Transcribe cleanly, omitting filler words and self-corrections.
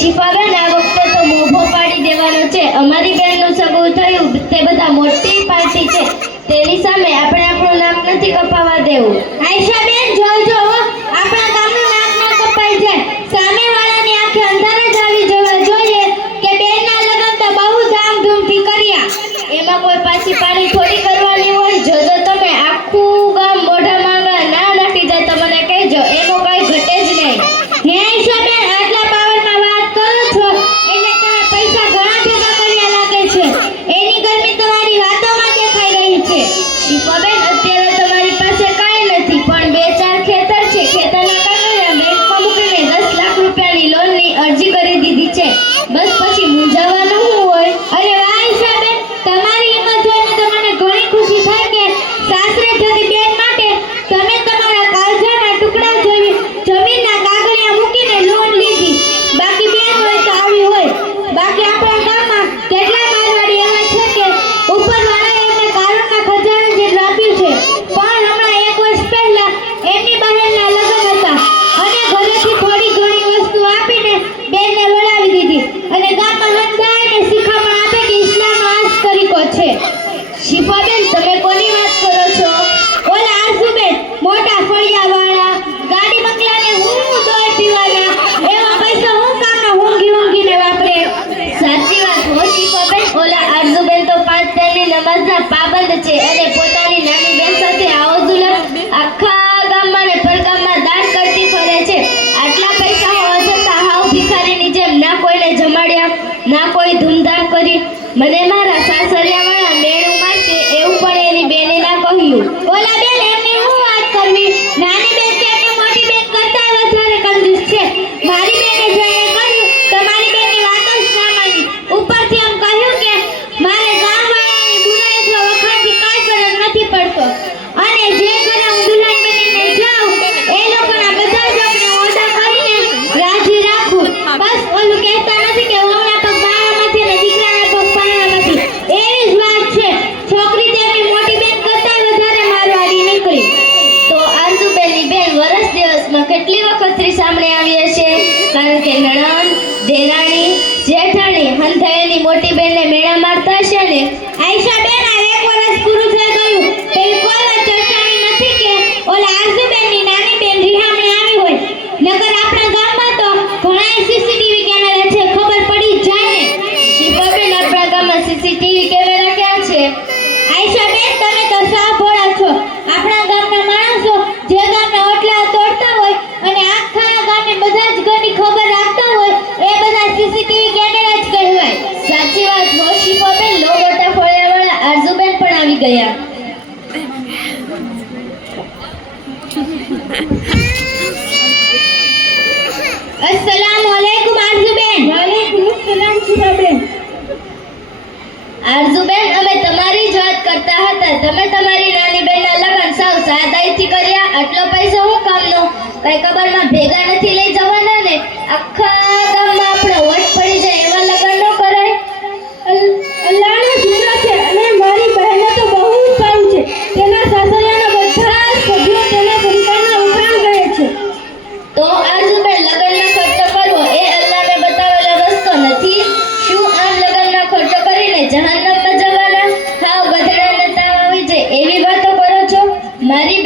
શિફાબેન, આ વખતે તો મોભો પાડી દેવાનો છે. અમારી બેનનું સગું થયું તે બધા મોટી પાર્ટી છે, તેની સામે આપણે આપણું નાક નથી કપાવા દેવું. આયશાબેન, જોજો આપણા ગામનું નાક ન કપાઈ જાય. સામેવાળાની આંખે અંધારા જ આવી જવા જોઈએ કે બેનના લગ્ન તો બહુ ધામધૂમથી કર્યા. એમાં કોઈ પાછી પાણી થોડી કરવાની હોય. જોજો તમે આખું ગામ મોઢા માંગા ના નાખી જાય તો મને કહેજો, એમાં કઈ ઘટે જ નહીં. હે આયશાબેન, આટલા પાવરમાં વાત કરો છો એટલે તમે પૈસા ઘણા ભેગા કર્યા લાગે છે. એની ગરમી તમારી વાતોમાં દેખાઈ રહી છે. શિફાબેન, અત્યારે તમારી પાસે કાંઈ નથી, પણ 2-4 ખેતર છે. ખેતરના કાગળિયા બેંકમાં મૂકીને 10 લાખ રૂપિયાની લોનની અરજી કરી દીધી છે. બસ પછી મૂંઝાવાનું શું હોય? અરે વાહ આયશાબેન, તમારી હિંમત જોઈને તો મને ઘણી ખુશી થાય કે સાસરે જતી બેન માટે તમે તમારા કાળજાના ટુકડા જેવી જમીનના કાગળિયા મૂકીને લોન લીધી. બાકી બેન હોય તો આવી હોય. બાકી આપણા ગામમાં કેટલા મારવાડી એવા છે કે ઉપરવાળાએ એમને કારોના ખજાના જેટલું આપ્યું છે, પણ હમણાં 1 વર્ષ પહેલા એમની બહેનના લગ્ન હતા અને ઘરેથી થોડી ઘણી વસ્તુ આપીને બેનને વળાવી દીધી અને ગામમાં હંધાઈને શિખામણ આપે કે ઇસ્લામ આજ તરીકો છે. શિફાબેન, તમે કોની વાત કરો છો? ઓલા આરઝુબેન, મોટા ફળિયાવાળા, ગાડી બંગલાને હું દોય પીવાના, એવા પૈસા હું કામના ઊંઘીને વાપરે. સાચી વાત હો શિફાબેન. ઓલા આરઝુબેન તો 5 ટાઈમની નમાઝના પાબંદ છે અને પોતાની નાની બેન સાથે આવો-દુલમ આખા ગામમાં ને પરગામમાં દાન કરતી ફરે છે. આટલા પૈસા હોવા છતાં હાવ ભિખારીની જેમ ના કોઈને જમાડ્યા, ના કોઈ ધૂમધામ કરી. મને મારા સાસરિયાવાળા મેણું મારશે એવું પણ એની બેને ના કહ્યું. ઓલા બેન, એમની હું વાત કરવી? નાની બેન કે એમની મોટી બેન કરતા વધારે કંજૂસ છે. મારી બેને જઈને કહ્યું તમારી બેનની વાત જ ના માની. ઉપરથી એમ કહ્યું કે મારે ગામવાળાની બુરાઈ વખાણથી કાંઈ ફરક નથી પડતો અને જે ઘરે હું દુલ્હન બનીને જાઉં એ લોકોના બધા જ આપણે ઓરડા કરીને રાજી રાખું. બસ ઓલું કહેતા નથી કે વહુના પગ બાણામાંથી અને દીકરાના પગ પારણામાંથી. એવી જ વાત છે. છોકરી તેમની મોટી બેન કરતા વધારે મારવાડી નીકળી. તો આરઝુબેનની બેન વરસ દિવસમાં કેટલી વખત સામે આવી હશે? કારણ કે નણંદ, દેરાણી, જેઠાણી હંધાઈની મોટી બેનને મેળા મારતા હશે ને. આયશાબેન, આ 1 વર્ષ પૂરું થઈ ગયું તેવી કોઈ વાત ચર્ચાની નથી કે ઓલા આરઝુબેનની નાની બેન રિહામણે આવી હોય. નકર આપણા ગામમાં તો ઘણા સીસીટીવી કેમેરા છે, ખબર પડી જ જાય ને. શિફાબેન, આપણા ગામમાં સીસીટીવી કેમેરા ક્યાં છે? આયશાબેન, તમે તો સાવ ભોળા છો. આપણા ગામના માણસો જે ગામના ઓટલા તોડતા હોય અને આખા ગામને બધા જ ઘરની ખબર રાખતા હોય એ બધા સીસીટીવી કેમેરા જ કહેવાય. સાચી વાત હો શિફાબેન. લો મોટા ફળિયાવાળા આરઝુબેન પણ આવી ગયા. અસ્સલામુ અલૈકુમ આરઝુબેન. વાલેકુમ સલામ શિફાબેન. આરઝુબેન, અમે તમારી જ વાત કરતા હતા. તમે તમારી નાની બેનના લગ્ન સાવ સાદાઈથી કર્યા. આટલો પૈસો હું કામનો? કઈ કબરમાં ભેગા નથી લઈ જવાના ને? આખા ગામમાં આપણો વટ પડી જાય એવા લગ્ન ન કરાય. અલ્લાહનો જીરો છે અને મારી બહેને તો બહુ સારું છે. તેના સાસરિયાના બધા જ સભ્યો તેને સંતાનના ઉપરાંત કહે છે. તો આરઝુબેન, લગ્નનો ખર્ચો કરવો એ અલ્લાહને બતાવેલો રસ્તો નથી. શું આમ લગ્નનો ખર્ચો કરીને જહાન્નમમાં જવાના? હાવ ગધેડાને તાવ આવી જાય એવી વાતો કરો છો. મારી